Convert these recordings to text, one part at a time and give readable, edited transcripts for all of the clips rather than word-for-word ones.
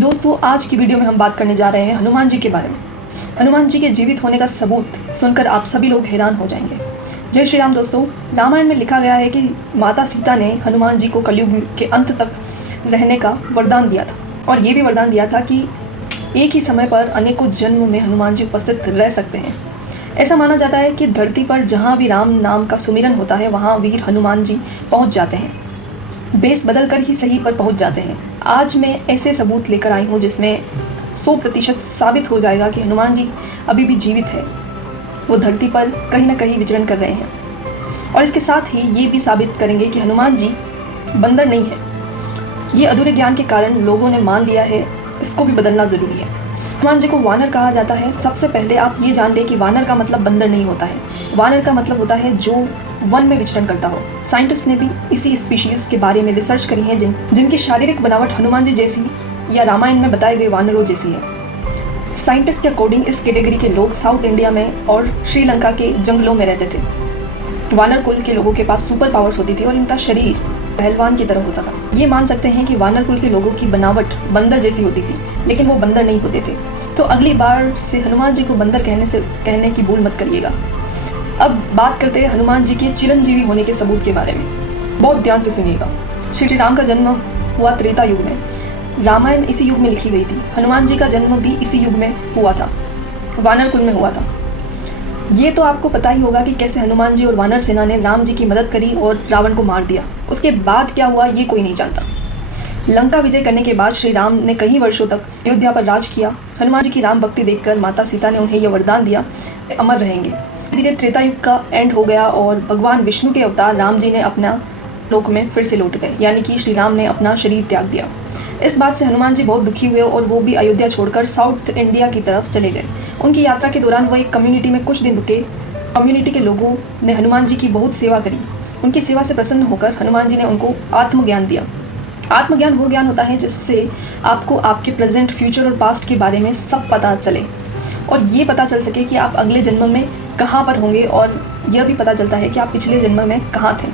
दोस्तों, आज की वीडियो में हम बात करने जा रहे हैं हनुमान जी के बारे में। हनुमान जी के जीवित होने का सबूत सुनकर आप सभी लोग हैरान हो जाएंगे। जय श्री राम। दोस्तों, रामायण में लिखा गया है कि माता सीता ने हनुमान जी को कलयुग के अंत तक रहने का वरदान दिया था, और ये भी वरदान दिया था कि एक ही समय पर अनेकों जन्म में हनुमान जी उपस्थित रह सकते हैं। ऐसा माना जाता है कि धरती पर जहाँ भी राम नाम का सुमिरन होता है वहाँ वीर हनुमान जी पहुँच जाते हैं, बेस बदल कर ही सही पर पहुँच जाते हैं। आज मैं ऐसे सबूत लेकर आई हूँ जिसमें 100% साबित हो जाएगा कि हनुमान जी अभी भी जीवित है, वो धरती पर कहीं ना कहीं विचरण कर रहे हैं। और इसके साथ ही ये भी साबित करेंगे कि हनुमान जी बंदर नहीं है। ये अधूरे ज्ञान के कारण लोगों ने मान लिया है, इसको भी बदलना ज़रूरी है। हनुमान जी को वानर कहा जाता है। सबसे पहले आप ये जान लें कि वानर का मतलब बंदर नहीं होता है। वानर का मतलब होता है जो वन में विचरण करता हो। साइंटिस्ट ने भी इसी स्पीशीज़ के बारे में रिसर्च करी है जिनकी शारीरिक बनावट हनुमान जी जैसी या रामायण में बताए गए वानरों जैसी है। साइंटिस्ट के अकॉर्डिंग इस कैटेगरी के लोग साउथ इंडिया में और श्रीलंका के जंगलों में रहते थे। वानर कुल के लोगों के पास सुपर पावर्स होती थी और इनका शरीर पहलवान की तरह होता था। ये मान सकते हैं कि वानर कुल के लोगों की बनावट बंदर जैसी होती थी, लेकिन वो बंदर नहीं होते थे। तो अगली बार से हनुमान जी को बंदर कहने की भूल मत करिएगा। अब बात करते हैं हनुमान जी के चिरंजीवी होने के सबूत के बारे में। बहुत ध्यान से सुनिएगा। श्री राम का जन्म हुआ त्रेता युग में। रामायण इसी युग में लिखी गई थी। हनुमान जी का जन्म भी इसी युग में हुआ था, वानर कुल में हुआ था। ये तो आपको पता ही होगा कि कैसे हनुमान जी और वानर सेना ने राम जी की मदद करी और रावण को मार दिया। उसके बाद क्या हुआ ये कोई नहीं जानता। लंका विजय करने के बाद श्री राम ने कई वर्षों तक अयोध्या पर राज किया। हनुमान जी की राम भक्ति देखकर माता सीता ने उन्हें यह वरदान दिया, अमर रहेंगे। धीरे त्रेता युग का एंड हो गया और भगवान विष्णु के अवतार राम जी ने अपना लोक में फिर से लौट गए, यानी कि श्री राम ने अपना शरीर त्याग दिया। इस बात से हनुमान जी बहुत दुखी हुए और वो भी अयोध्या छोड़कर साउथ इंडिया की तरफ चले गए। उनकी यात्रा के दौरान वो एक कम्युनिटी में कुछ दिन रुके। कम्युनिटी के लोगों ने हनुमान जी की बहुत सेवा करी। उनकी सेवा से प्रसन्न होकर हनुमान जी ने उनको आत्मज्ञान दिया। आत्मज्ञान वो ज्ञान होता है जिससे आपको आपके प्रेजेंट, फ्यूचर और पास्ट के बारे में सब पता चले और ये पता चल सके कि आप अगले जन्म में कहाँ पर होंगे, और यह भी पता चलता है कि आप पिछले जन्म में कहाँ थे।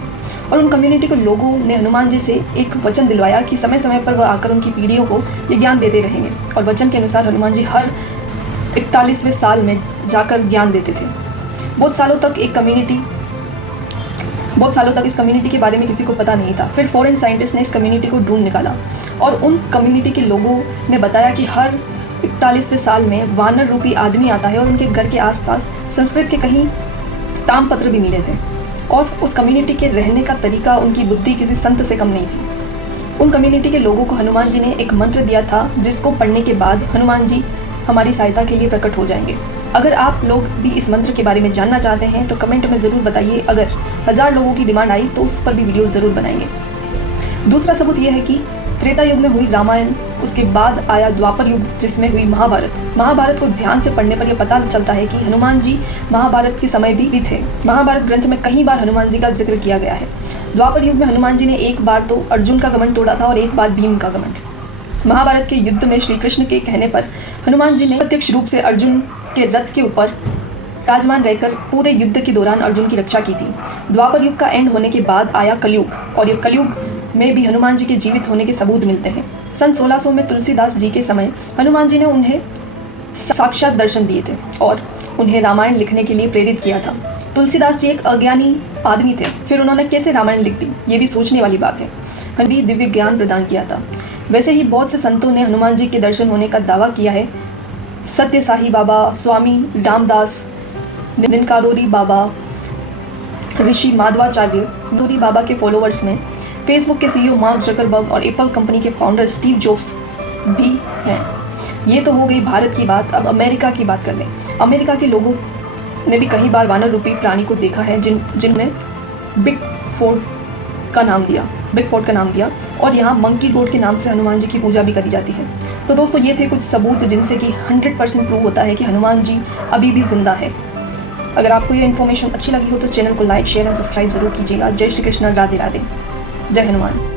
और उन कम्युनिटी के लोगों ने हनुमान जी से एक वचन दिलवाया कि समय समय पर वह आकर उनकी पीढ़ियों को ये ज्ञान देते रहेंगे। और वचन के अनुसार हनुमान जी हर 41वें साल में जाकर ज्ञान देते थे। बहुत सालों तक इस कम्युनिटी के बारे में किसी को पता नहीं था। फिर फॉरेन साइंटिस्ट ने इस कम्युनिटी को ढूंढ निकाला और उन कम्युनिटी के लोगों ने बताया कि हर 41वें साल में वानर रूपी आदमी आता है और उनके घर के आसपास संस्कृत के कहीं तामपत्र भी मिले थे। और उस कम्युनिटी के रहने का तरीका, उनकी बुद्धि किसी संत से कम नहीं थी। उन कम्युनिटी के लोगों को हनुमान जी ने एक मंत्र दिया था जिसको पढ़ने के बाद हनुमान जी हमारी सहायता के लिए प्रकट हो जाएंगे। अगर आप लोग भी इस मंत्र के बारे में जानना चाहते हैं तो कमेंट में ज़रूर बताइए। अगर 1000 लोगों की डिमांड आई तो उस पर भी वीडियो ज़रूर बनाएंगे। दूसरा सबूत यह है कि त्रेता युग में हुई रामायण, उसके बाद आया द्वापर युग जिसमें हुई महाभारत। महाभारत को ध्यान से पढ़ने पर यह पता चलता है कि हनुमान जी महाभारत के समय भी थे। महाभारत ग्रंथ में कई बार हनुमान जी का जिक्र किया गया है। द्वापर युग में हनुमान जी ने एक बार तो अर्जुन का घमंड तोड़ा था और एक बार भीम का घमंड। महाभारत के युद्ध में श्री कृष्ण के कहने पर हनुमान जी ने प्रत्यक्ष रूप से अर्जुन के रथ के ऊपर विराजमान रहकर पूरे युद्ध के दौरान अर्जुन की रक्षा की थी। द्वापर युग का एंड होने के बाद आया कलयुग, और यह कलयुग में भी हनुमान जी के जीवित होने के सबूत मिलते हैं। सन 1600 में तुलसीदास जी के समय हनुमान जी ने उन्हें साक्षात दर्शन दिए थे और उन्हें रामायण लिखने के लिए प्रेरित किया था। तुलसीदास जी एक अज्ञानी आदमी थे, फिर उन्होंने कैसे रामायण लिख दी, ये भी सोचने वाली बात है। हमें भी दिव्य ज्ञान प्रदान किया था। वैसे ही बहुत से संतों ने हनुमान जी के दर्शन होने का दावा किया है। सत्य साई बाबा, स्वामी रामदास, निनकारोरी बाबा, ऋषि माधवाचार्य, नूरी बाबा के फॉलोअर्स में फेसबुक के सीईओ मार्क जकरबर्ग और एप्पल कंपनी के फाउंडर स्टीव जॉब्स भी हैं। ये तो हो गई भारत की बात। अब अमेरिका की बात कर लें। अमेरिका के लोगों ने भी कई बार वानर रूपी प्राणी को देखा है जिन्होंने बिग फोर्ट का नाम दिया और यहाँ मंकी गॉड के नाम से हनुमान जी की पूजा भी करी जाती है। तो दोस्तों, ये थे कुछ सबूत जिनसे कि 100% प्रूव होता है कि हनुमान जी अभी भी जिंदा है। अगर आपको ये इन्फॉर्मेशन अच्छी लगी हो तो चैनल को लाइक, शेयर एंड सब्सक्राइब जरूर कीजिएगा। जय श्री कृष्ण, राधे राधे, जय हनुमान।